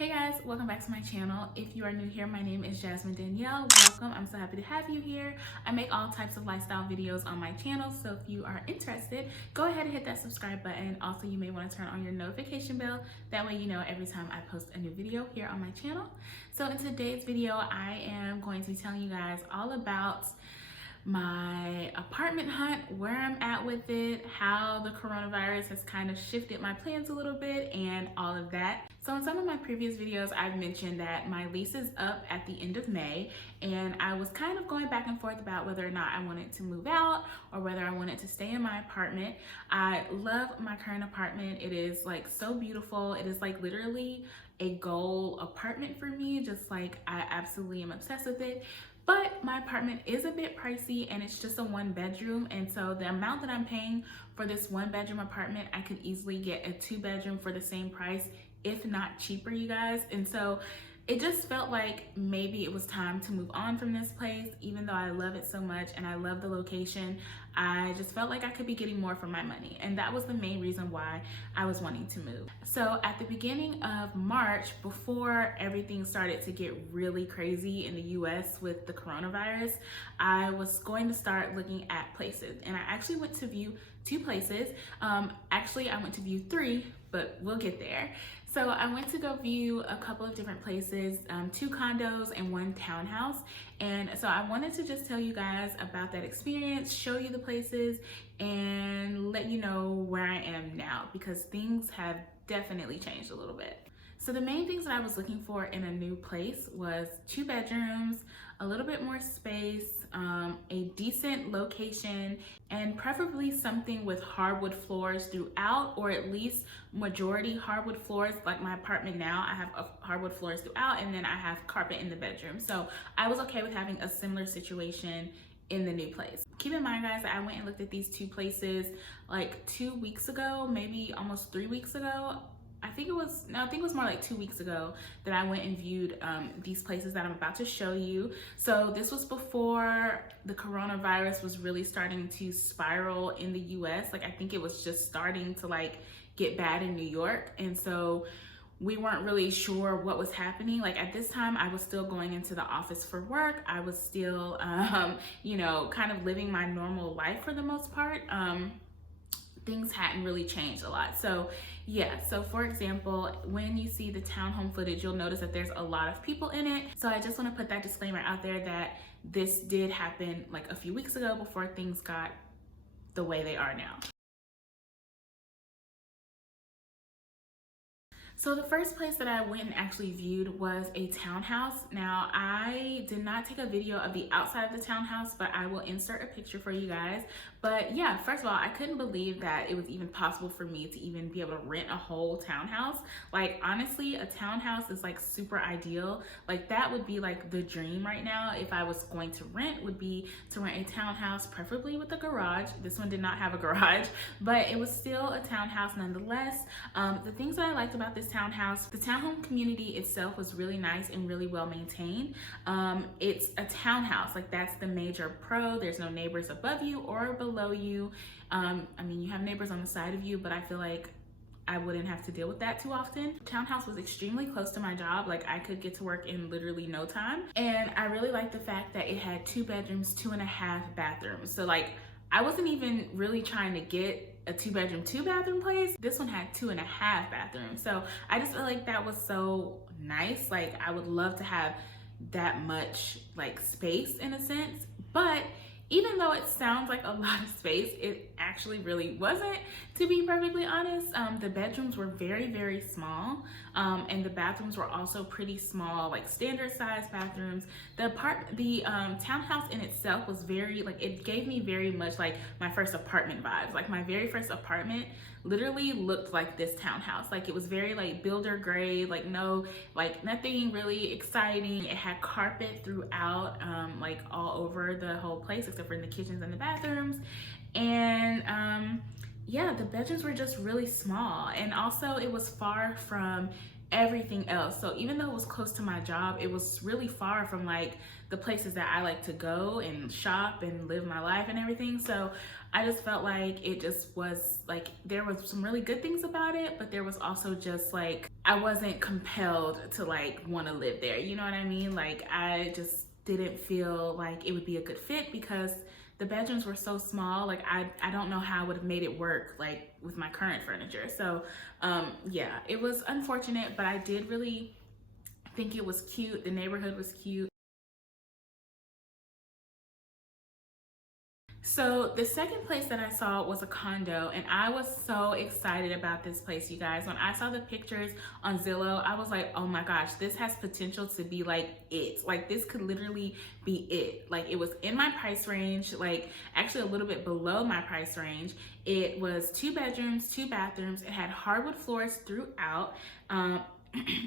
Hey guys, welcome back to my channel. If you are new here, my name is Jasmine Danielle. Welcome. I'm so happy to have you here. I make all types of lifestyle videos on my channel, so if you are interested, go ahead and hit that subscribe button. Also, you may want to turn on your notification bell. That way you know every time I post a new video here on my channel. So in today's video, I am going to be telling you guys all about my apartment hunt, where I'm at with it, how the coronavirus has kind of shifted my plans a little bit, and all of that. So in some of my previous videos, I've mentioned that my lease is up at the end of May, and I was kind of going back and forth about whether or not I wanted to move out or whether I wanted to stay in my apartment. I love my current apartment. It is like so beautiful. It is like literally a goal apartment for me. Just like I absolutely am obsessed with it. But my apartment is a bit pricey and it's just a 1-bedroom. And so the amount that I'm paying for this 1-bedroom apartment, I could easily get a 2-bedroom for the same price, if not cheaper, you guys. And so it just felt like maybe it was time to move on from this place. Even though I love it so much and I love the location, I just felt like I could be getting more for my money. And that was the main reason why I was wanting to move. So at the beginning of March, before everything started to get really crazy in the US with the coronavirus, I was going to start looking at places. And I actually went to view 2 places. Actually, I went to view 3, but we'll get there. So I went to go view a couple of different places, 2 condos and 1 townhouse. And so I wanted to just tell you guys about that experience, show you the places, and let you know where I am now, because things have definitely changed a little bit. So the main things that I was looking for in a new place was 2 bedrooms, a little bit more space, a decent location, and preferably something with hardwood floors throughout, or at least majority hardwood floors. Like my apartment now, I have hardwood floors throughout, and then I have carpet in the bedroom. So I was okay with having a similar situation in the new place. Keep in mind, guys, that I went and looked at these 2 places like 2 weeks ago, maybe almost 3 weeks ago. I think it was more like 2 weeks ago that I went and viewed these places that I'm about to show you. So this was before the coronavirus was really starting to spiral in the US. Like I think it was just starting to like get bad in New York. And so we weren't really sure what was happening. Like at this time, I was still going into the office for work. I was still, you know, kind of living my normal life for the most part. Things hadn't really changed a lot. So yeah, so for example, when you see the townhome footage, you'll notice that there's a lot of people in it. So I just want to put that disclaimer out there that this did happen like a few weeks ago before things got the way they are now. So the first place that I went and actually viewed was a townhouse. Now, I did not take a video of the outside of the townhouse, but I will insert a picture for you guys. But yeah, first of all, I couldn't believe that it was even possible for me to even be able to rent a whole townhouse. Like honestly, a townhouse is like super ideal. Like that would be like the dream right now if I was going to rent, would be to rent a townhouse, preferably with a garage. This one did not have a garage, but it was still a townhouse nonetheless. The things that I liked about this townhouse, the townhome community itself was really nice and really well maintained. It's a townhouse, like that's the major pro. There's no neighbors above you or below you. I mean, you have neighbors on the side of you, but I feel like I wouldn't have to deal with that too often. The townhouse was extremely close to my job. Like I could get to work in literally no time. And I really liked the fact that it had 2 bedrooms, 2.5 bathrooms. So like I wasn't even really trying to get a 2-bedroom, 2-bathroom place. This one had 2.5 bathrooms. So I just feel like that was so nice. Like I would love to have that much like space in a sense, but even though it sounds like a lot of space, it actually really wasn't, to be perfectly honest. The bedrooms were very, very small, and the bathrooms were also pretty small, like standard size bathrooms. The townhouse in itself was very, like, it gave me very much like my first apartment vibes. Like my very first apartment literally looked like this townhouse. Like it was very like builder grade, like no, like nothing really exciting. It had carpet throughout, like all over the whole place except for in the kitchens and the bathrooms. And yeah, the bedrooms were just really small, and also it was far from everything else. So even though it was close to my job, it was really far from like the places that I like to go and shop and live my life and everything. So I just felt like it just was like, there was some really good things about it, but there was also just like, I wasn't compelled to like want to live there. You know what I mean? Like I just didn't feel like it would be a good fit because the bedrooms were so small. Like I don't know how I would have made it work like with my current furniture. So yeah, it was unfortunate, but I did really think it was cute. The neighborhood was cute. So the second place that I saw was a condo, and I was so excited about this place, you guys. When I saw the pictures on Zillow, I was like, oh my gosh, this has potential to be like it. Like this could literally be it. Like it was in my price range, like actually a little bit below my price range. It was 2 bedrooms, 2 bathrooms. It had hardwood floors throughout.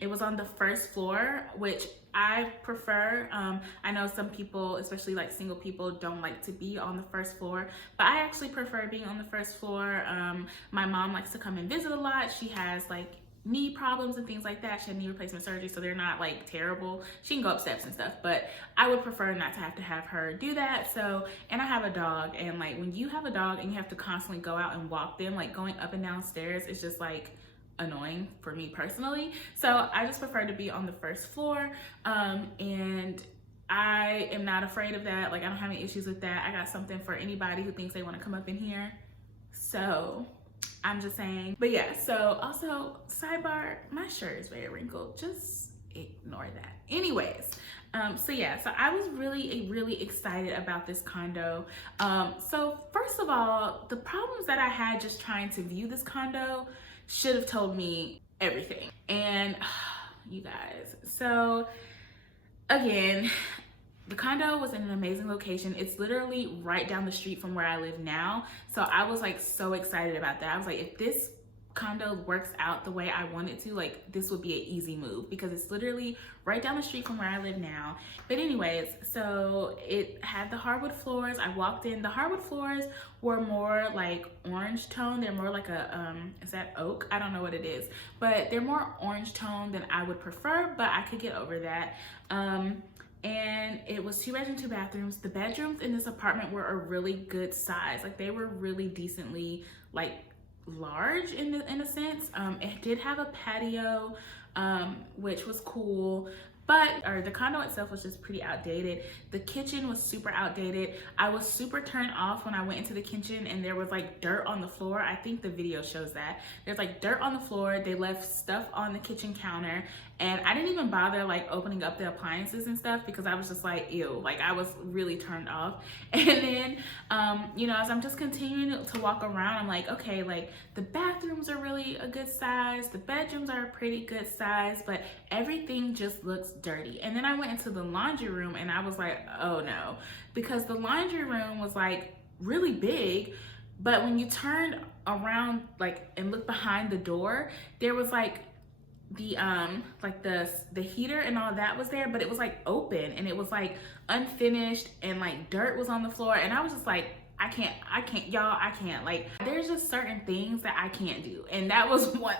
It was on the first floor, which I prefer. I know some people, especially like single people, don't like to be on the first floor, but I actually prefer being on the first floor. My mom likes to come and visit a lot. She has like knee problems and things like that. She had knee replacement surgery, so they're not like terrible. She can go up steps and stuff, but I would prefer not to have her do that. So, and I have a dog, and like when you have a dog and you have to constantly go out and walk them, like going up and down stairs, it's just like annoying for me personally. So I just prefer to be on the first floor, and I am not afraid of that. Like I don't have any issues with that. I got something for anybody who thinks they want to come up in here. So I'm just saying. But yeah, so also sidebar, my shirt is very wrinkled. Just ignore that. Anyways, so yeah, so I was really excited about this condo. So first of all, the problems that I had just trying to view this condo should have told me everything. And you guys, so again, the condo was in an amazing location. It's literally right down the street from where I live now. So I was like so excited about that. I was like, if this condo works out the way I want it to, like this would be an easy move because it's literally right down the street from where I live now. But anyways, so it had the hardwood floors. I walked in, the hardwood floors were more like orange tone. They're more like a is that oak? I don't know what it is, but they're more orange tone than I would prefer, but I could get over that. And it was 2 bedrooms, 2 bathrooms. The bedrooms in this apartment were a really good size. Like they were really decently like large in a sense. It did have a patio, which was cool, but the condo itself was just pretty outdated. The kitchen was super outdated. I was super turned off when I went into the kitchen and there was like dirt on the floor. I think the video shows that. There's like dirt on the floor. They left stuff on the kitchen counter, and I didn't even bother like opening up the appliances and stuff because I was just like, ew, like I was really turned off. And then, you know, as I'm just continuing to walk around, I'm like, okay, like the bathrooms are really a good size. The bedrooms are a pretty good size, but everything just looks dirty. And then I went into the laundry room and I was like, oh no, because the laundry room was like really big, but when you turned around like and looked behind the door, there was like the heater and all that was there, but it was like open and it was like unfinished and like dirt was on the floor, and I was just like, I can't, y'all, I can't. Like, there's just certain things that I can't do, and that was one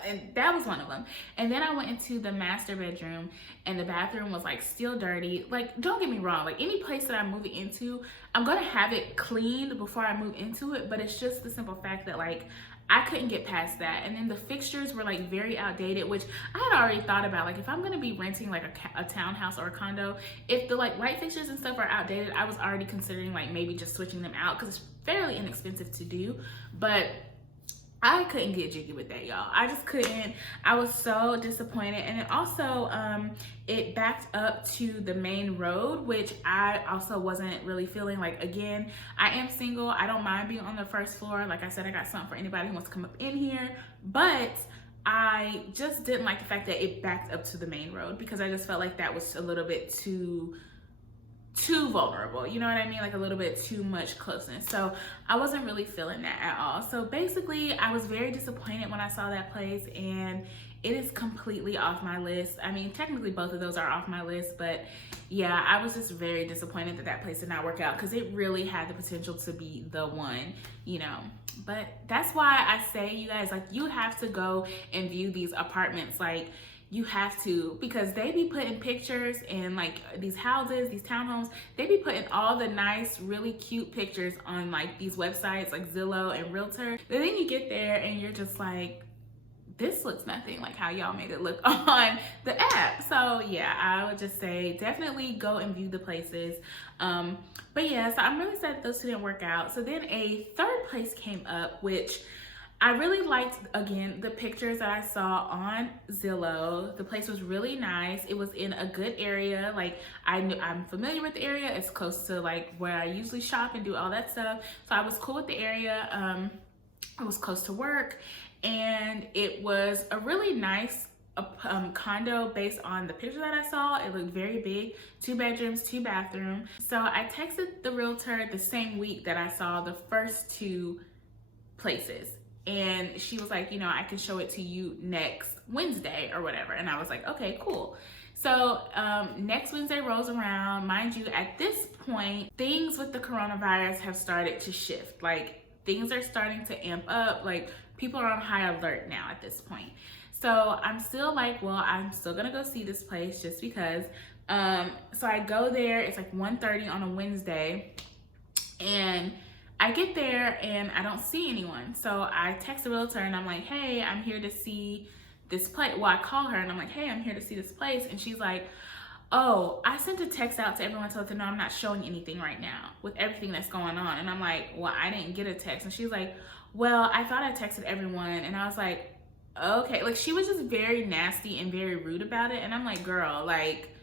of them. And then I went into the master bedroom, and the bathroom was like still dirty. Like, don't get me wrong, like any place that I'm moving into, I'm gonna have it cleaned before I move into it, but it's just the simple fact that like I couldn't get past that. And then the fixtures were like very outdated, which I had already thought about. Like if I'm gonna be renting like a townhouse or a condo, if the like light fixtures and stuff are outdated, I was already considering like maybe just switching them out because it's fairly inexpensive to do. But I couldn't get jiggy with that, y'all. I just couldn't. I was so disappointed. And then also it backed up to the main road, which I also wasn't really feeling. Like, again, I am single. I don't mind being on the first floor. Like I said, I got something for anybody who wants to come up in here. But I just didn't like the fact that it backed up to the main road because I just felt like that was a little bit too vulnerable, you know what I mean? Like a little bit too much closeness. So I wasn't really feeling that at all. So basically I was very disappointed when I saw that place, and it is completely off my list. I mean, technically both of those are off my list, but yeah, I was just very disappointed that that place did not work out because it really had the potential to be the one, you know. But that's why I say, you guys, like, you have to go and view these apartments. Like, you have to, because they be putting pictures in like these houses, these townhomes, they be putting all the nice, really cute pictures on like these websites like Zillow and Realtor. And then you get there and you're just like, this looks nothing like how y'all made it look on the app. So yeah, I would just say definitely go and view the places. But yeah, so I'm really sad those two didn't work out. So then a third place came up, which I really liked, again, the pictures that I saw on Zillow. The place was really nice. It was in a good area. Like I'm familiar with the area. It's close to like where I usually shop and do all that stuff. So I was cool with the area. It was close to work, and it was a really nice condo based on the picture that I saw. It looked very big, 2 bedrooms, 2 bathrooms. So I texted the realtor the same week that I saw the first 2 places, and she was like, you know, I can show it to you next Wednesday or whatever. And I was like, okay, cool. So next Wednesday rolls around. Mind you, at this point, things with the coronavirus have started to shift. Like things are starting to amp up. Like people are on high alert now at this point. So I'm still like, well, I'm still gonna go see this place just because. So I go there, it's like 1:30 on a Wednesday, and I get there and I don't see anyone. So I text the realtor and I'm like, hey, I'm here to see this place. Well, I call her and I'm like, hey, I'm here to see this place. And she's like, oh, I sent a text out to everyone to let them know I'm not showing anything right now with everything that's going on. And I'm like, well, I didn't get a text. And she's like, well, I thought I texted everyone. And I was like, okay. Like she was just very nasty and very rude about it. And I'm like, girl, like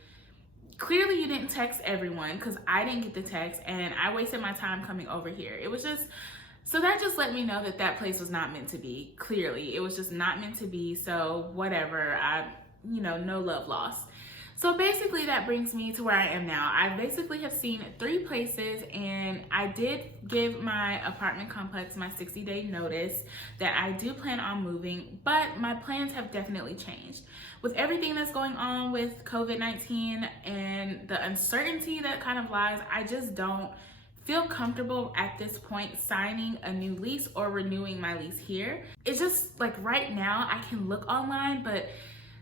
clearly you didn't text everyone, because I didn't get the text and I wasted my time coming over here. It was just, so that just let me know that that place was not meant to be. Clearly it was just not meant to be. So whatever, you know, no love lost. So basically that brings me to where I am now. I basically have seen 3 places, and I did give my apartment complex my 60-day notice that I do plan on moving, but my plans have definitely changed. With everything that's going on with COVID-19 and the uncertainty that kind of lies, I just don't feel comfortable at this point signing a new lease or renewing my lease here. It's just like right now I can look online, but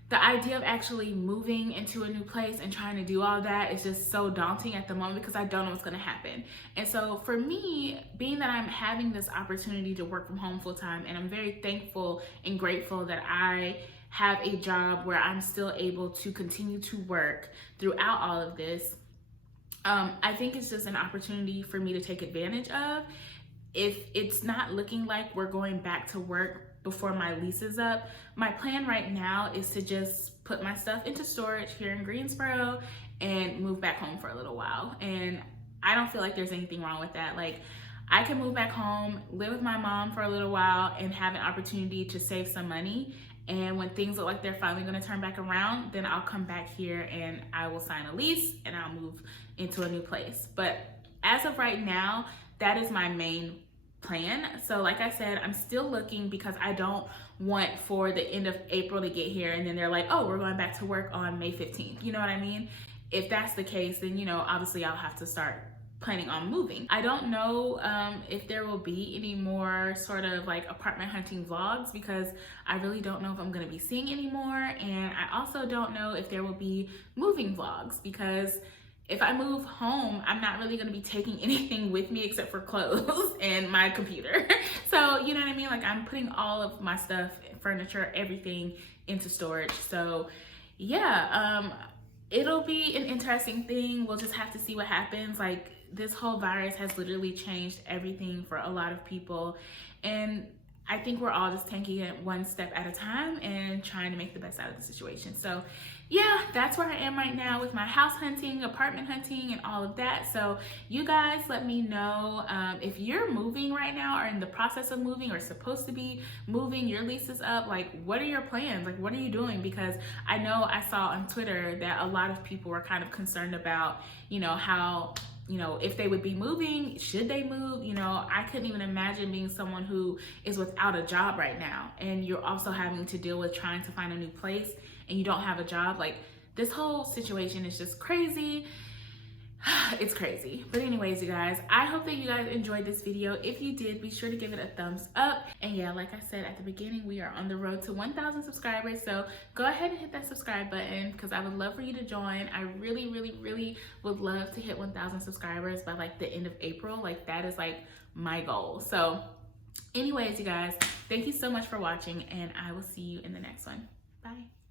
the idea of actually moving into a new place and trying to do all that is just so daunting at the moment, because I don't know what's gonna happen. And so for me, being that I'm having this opportunity to work from home full time, and I'm very thankful and grateful that I have a job where I'm still able to continue to work throughout all of this, I think it's just an opportunity for me to take advantage of. If it's not looking like we're going back to work before my lease is up, my plan right now is to just put my stuff into storage here in Greensboro and move back home for a little while. And I don't feel like there's anything wrong with that. Like I can move back home, live with my mom for a little while, and have an opportunity to save some money. And when things look like they're finally gonna turn back around, then I'll come back here and I will sign a lease and I'll move into a new place. But as of right now, that is my main plan. So like I said, I'm still looking, because I don't want for the end of April to get here and then they're like, oh, we're going back to work on May 15th. You know what I mean? If that's the case, then, you know, obviously I'll have to start planning on moving. I don't know if there will be any more sort of like apartment hunting vlogs, because I really don't know if I'm going to be seeing any more. And I also don't know if there will be moving vlogs, because if I move home, I'm not really gonna be taking anything with me except for clothes and my computer. So, you know what I mean? Like I'm putting all of my stuff, furniture, everything into storage. So yeah, it'll be an interesting thing. We'll just have to see what happens. Like this whole virus has literally changed everything for a lot of people. And I think we're all just taking it one step at a time and trying to make the best out of the situation. So yeah, that's where I am right now with my house hunting, apartment hunting, and all of that. So you guys let me know if you're moving right now, or in the process of moving, or supposed to be moving, your lease is up. Like what are your plans? Like what are you doing? Because I know I saw on Twitter that a lot of people were kind of concerned about, you know, how, you know, if they would be moving, should they move? You know, I couldn't even imagine being someone who is without a job right now, and you're also having to deal with trying to find a new place and you don't have a job. Like this whole situation is just crazy. It's crazy. But anyways, you guys, I hope that you guys enjoyed this video. If you did, be sure to give it a thumbs up. And yeah, like I said at the beginning, we are on the road to 1,000 subscribers. So go ahead and hit that subscribe button because I would love for you to join. I really, really, really would love to hit 1,000 subscribers by like the end of April. Like that is like my goal. So anyways, you guys, thank you so much for watching and I will see you in the next one. Bye.